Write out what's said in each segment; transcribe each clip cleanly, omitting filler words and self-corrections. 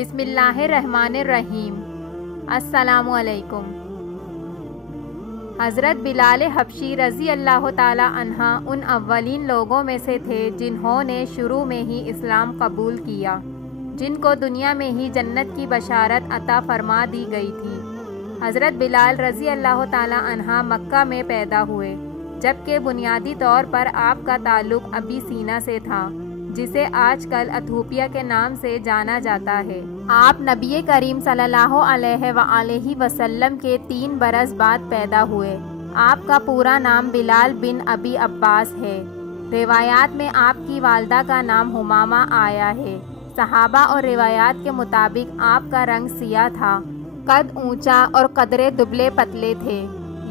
بسم اللہ الرحمن الرحیم۔ السلام علیکم۔ حضرت بلال حبشی رضی اللہ تعالی عنہ ان اولین لوگوں میں سے تھے جنہوں نے شروع میں ہی اسلام قبول کیا، جن کو دنیا میں ہی جنت کی بشارت عطا فرما دی گئی تھی۔ حضرت بلال رضی اللہ تعالی عنہ مکہ میں پیدا ہوئے، جبکہ بنیادی طور پر آپ کا تعلق ابیسینا سے تھا، جسے آج کل ایتھوپیا کے نام سے جانا جاتا ہے۔ آپ نبی کریم صلی اللہ علیہ وآلہ وسلم کے 3 برس بعد پیدا ہوئے۔ آپ کا پورا نام بلال بن ابی عباس ہے۔ روایات میں آپ کی والدہ کا نام ہمامہ آیا ہے۔ صحابہ اور روایات کے مطابق آپ کا رنگ سیاہ تھا، قد اونچا اور قدرے دبلے پتلے تھے،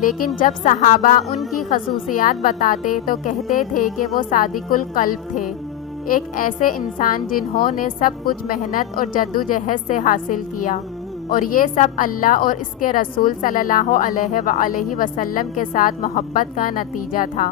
لیکن جب صحابہ ان کی خصوصیات بتاتے تو کہتے تھے کہ وہ صادق القلب تھے، ایک ایسے انسان جنہوں نے سب کچھ محنت اور جدوجہد سے حاصل کیا، اور یہ سب اللہ اور اس کے رسول صلی اللہ علیہ وآلہ وسلم کے ساتھ محبت کا نتیجہ تھا۔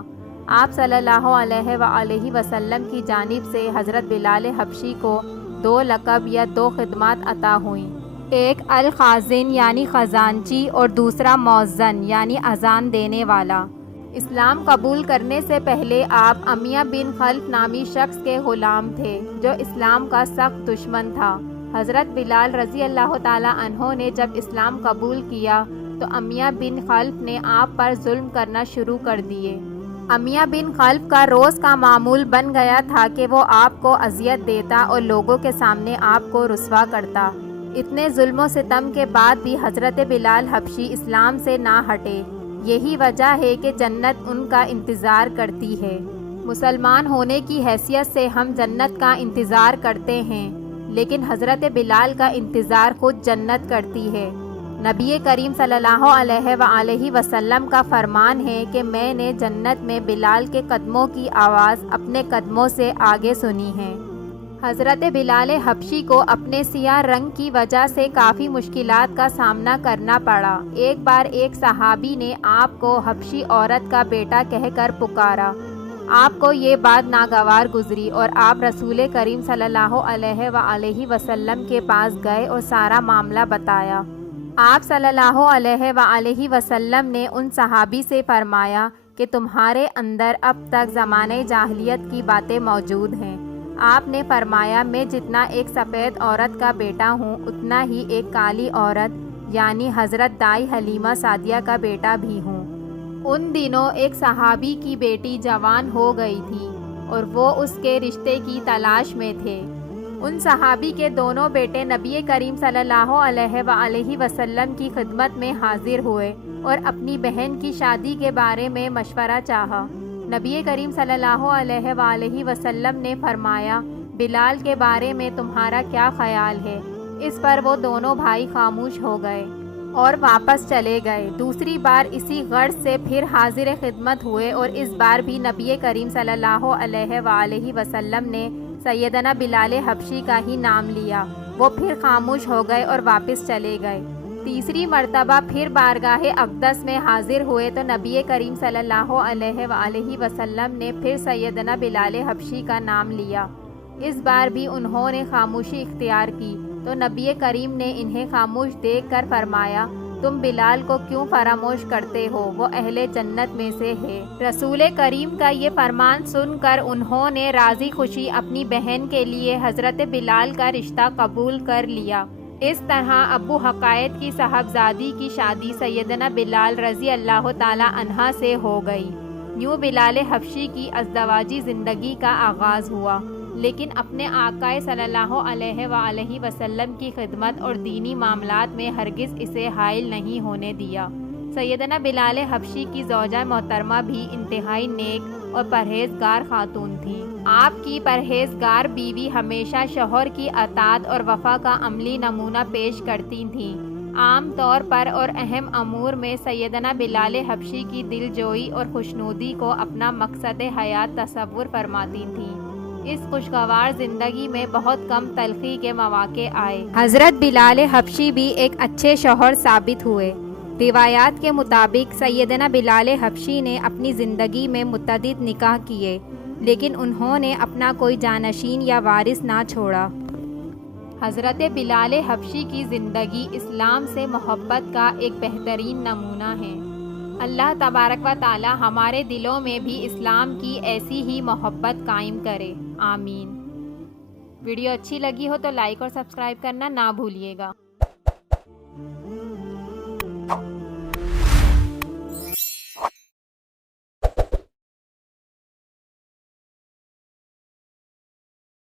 آپ صلی اللہ علیہ وآلہ وسلم کی جانب سے حضرت بلال حبشی کو 2 لقب یا 2 خدمات عطا ہوئیں، ایک الخازن یعنی خزانچی اور دوسرا مؤذن یعنی اذان دینے والا۔ اسلام قبول کرنے سے پہلے آپ امیہ بن خلف نامی شخص کے غلام تھے، جو اسلام کا سخت دشمن تھا۔ حضرت بلال رضی اللہ تعالی عنہ نے جب اسلام قبول کیا تو امیہ بن خلف نے آپ پر ظلم کرنا شروع کر دیے۔ امیہ بن خلف کا روز کا معمول بن گیا تھا کہ وہ آپ کو اذیت دیتا اور لوگوں کے سامنے آپ کو رسوا کرتا۔ اتنے ظلم و ستم کے بعد بھی حضرت بلال حبشی اسلام سے نہ ہٹے۔ یہی وجہ ہے کہ جنت ان کا انتظار کرتی ہے۔ مسلمان ہونے کی حیثیت سے ہم جنت کا انتظار کرتے ہیں، لیکن حضرت بلال کا انتظار خود جنت کرتی ہے۔ نبی کریم صلی اللہ علیہ وآلہ وسلم کا فرمان ہے کہ میں نے جنت میں بلال کے قدموں کی آواز اپنے قدموں سے آگے سنی ہے۔ حضرت بلال حبشی کو اپنے سیاہ رنگ کی وجہ سے کافی مشکلات کا سامنا کرنا پڑا۔ ایک بار ایک صحابی نے آپ کو حبشی عورت کا بیٹا کہہ کر پکارا۔ آپ کو یہ بات ناگوار گزری اور آپ رسول کریم صلی اللہ علیہ وآلہ وسلم کے پاس گئے اور سارا معاملہ بتایا۔ آپ صلی اللہ علیہ وآلہ وسلم نے ان صحابی سے فرمایا کہ تمہارے اندر اب تک زمانہ جاہلیت کی باتیں موجود ہیں۔ آپ نے فرمایا میں جتنا ایک سفید عورت کا بیٹا ہوں، اتنا ہی ایک کالی عورت یعنی حضرت دائی حلیمہ سعدیہ کا بیٹا بھی ہوں۔ ان دنوں ایک صحابی کی بیٹی جوان ہو گئی تھی اور وہ اس کے رشتے کی تلاش میں تھے۔ ان صحابی کے دونوں بیٹے نبی کریم صلی اللہ علیہ وآلہ وسلم کی خدمت میں حاضر ہوئے اور اپنی بہن کی شادی کے بارے میں مشورہ چاہا۔ نبی کریم صلی اللہ علیہ وآلہ وسلم نے فرمایا بلال کے بارے میں تمہارا کیا خیال ہے؟ اس پر وہ دونوں بھائی خاموش ہو گئے اور واپس چلے گئے۔ دوسری بار اسی غرض سے پھر حاضر خدمت ہوئے اور اس بار بھی نبی کریم صلی اللہ علیہ وآلہ وسلم نے سیدنا بلال حبشی کا ہی نام لیا۔ وہ پھر خاموش ہو گئے اور واپس چلے گئے۔ تیسری مرتبہ پھر بارگاہ اقدس میں حاضر ہوئے تو نبی کریم صلی اللہ علیہ وآلہ وسلم نے پھر سیدنا بلال حبشی کا نام لیا۔ اس بار بھی انہوں نے خاموشی اختیار کی تو نبی کریم نے انہیں خاموش دیکھ کر فرمایا تم بلال کو کیوں فراموش کرتے ہو؟ وہ اہل جنت میں سے ہے۔ رسول کریم کا یہ فرمان سن کر انہوں نے راضی خوشی اپنی بہن کے لیے حضرت بلال کا رشتہ قبول کر لیا۔ اس طرح ابو حقائد کی صاحبزادی کی شادی سیدنا بلال رضی اللہ تعالی عنہ سے ہو گئی۔ یوں بلال حبشی کی ازدواجی زندگی کا آغاز ہوا، لیکن اپنے آقا صلی اللہ علیہ وآلہ وسلم کی خدمت اور دینی معاملات میں ہرگز اسے حائل نہیں ہونے دیا۔ سیدنا بلال حبشی کی زوجہ محترمہ بھی انتہائی نیک اور پرہیزگار خاتون تھی۔ آپ کی پرہیزگار بیوی ہمیشہ شوہر کی اطاعت اور وفا کا عملی نمونہ پیش کرتی تھیں۔ عام طور پر اور اہم امور میں سیدنا بلال حبشی کی دل جوئی اور خوشنودی کو اپنا مقصد حیات تصور فرماتی تھیں۔ اس خوشگوار زندگی میں بہت کم تلخی کے مواقع آئے۔ حضرت بلال حبشی بھی ایک اچھے شوہر ثابت ہوئے۔ روایات کے مطابق سیدنا بلال حبشی نے اپنی زندگی میں متعدد نکاح کیے، لیکن انہوں نے اپنا کوئی جانشین یا وارث نہ چھوڑا۔ حضرت بلال حبشی کی زندگی اسلام سے محبت کا ایک بہترین نمونہ ہے۔ اللہ تبارک و تعالی ہمارے دلوں میں بھی اسلام کی ایسی ہی محبت قائم کرے، آمین۔ ویڈیو اچھی لگی ہو تو لائک اور سبسکرائب کرنا نہ بھولیے گا۔